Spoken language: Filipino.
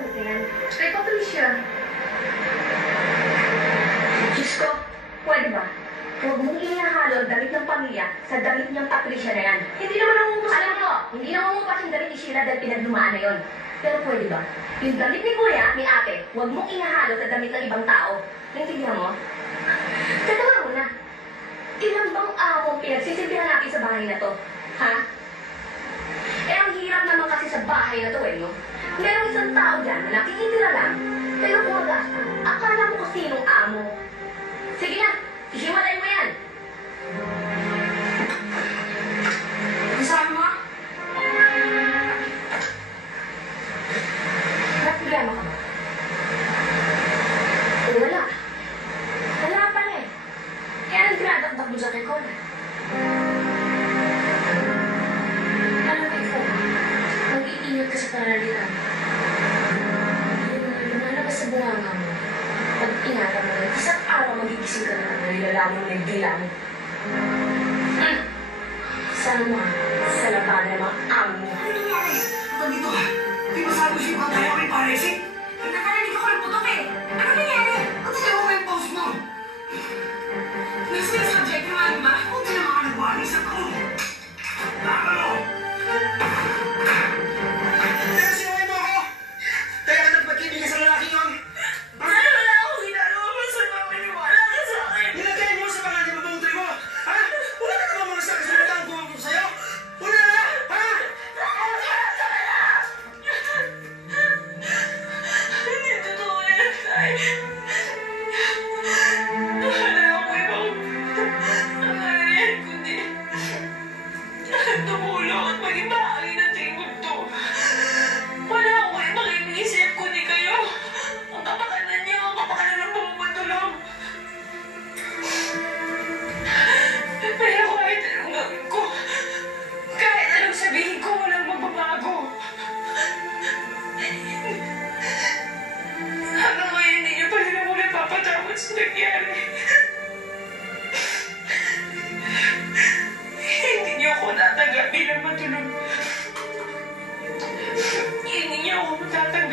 damit na yan? Kay Patricia. Diyos ko, pwede ba? Huwag mong inahalo ang damit ng pamilya sa damit niyang Patricia na yan. Hindi naman namumpas. Alam mo, hindi namumpas yung damit ni Sheila dahil pinaglumaan na yon. Pero pwede ba? Yung damit ni Kuya, ni Ate, huwag mong inahalo sa damit ng ibang tao. Naintindihan mo? Tatawa mo na. Ilang bang ahong pinagsisilbihan natin sa bahay na to? Ha? Eh, ang hirap naman kasi sa bahay na to no? Merong isang tao dyan na nakikitira lang, pero kumagasta. Akala mo kung sinong amo. Sige na, isimalay mo yan. Ang sabi mo? May problema ka ba? Wala. Wala pa eh. Kaya nang dinadakdak mo sa kay Cola. Alam mo ikaw, mag-iingat ka sa pananalitan. Lumalabas sa bunganga mo. Pag-ingatan mo lang, isang araw magigising ka na nilalaman ng bilang. Sana mo sa labanan ng mga amo mo. Ano nangyari? Ba't dito ha? Di ba sabi ko siya kung tayo kay Paresik? Nakarinig ako ng putok eh. Ano nangyari? Ba't hindi ako may post mo? Nasa yung subject mo, ano ba? Huwag ka naman nagwalis ako. Nakalo! Teka, sinuwi mo ako! Kaya ka nagpagkibigay sa lalaki yun? Wala akong ginagawa mo sa mamaniwala ka sa akin. Nilagay mo sa mga dimabungtri mo! Ha? Wala ka naman muna sa kasunodang gumampo sa'yo? Wala na! Ha? Hindi totoo yan, Tay. Wala akong ibang nangyarihan kundi tumulong at maging bahagi ng tingin to. Wala akong ibang iniisip kundi kayo. Ang kapakanan niyo, ang kapakanan ng buong mundo lang. Pero kahit anong gawin ko, kahit anong sabihin ko, walang magbabago. Hanggang ngayon, hindi niyo pa rin ako napapatawad sa nangyari. Hindi niyo ako natanggap bilang matulog. Hindi niyo ako matatanggap